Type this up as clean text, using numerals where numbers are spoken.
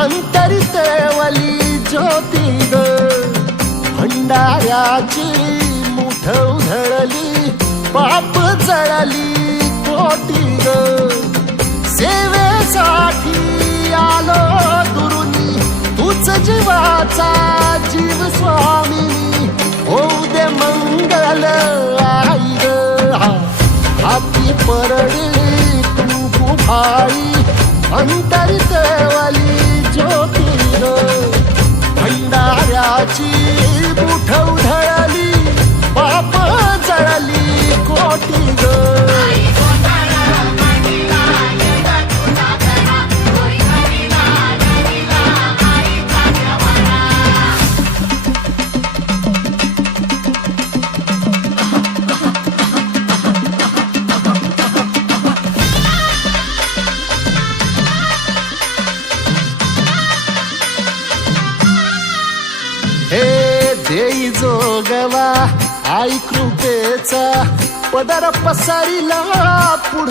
अंतरितेवली ज्योती ग भंडाऱ्याची मुठ उधळली पाप जळली कोटी ग सेवेसाठी आलो दुरुनी तूच जीवाचा जीव स्वामी होऊ दे मंगल आई ग हाती परडी तू भाई अंतरितेवली ज्योती ग भंडाऱ्याची मुठ उधळली पाप जळली कोटी ग हे देई जोगवा आई कृपेचा पदर पसरिला पुढ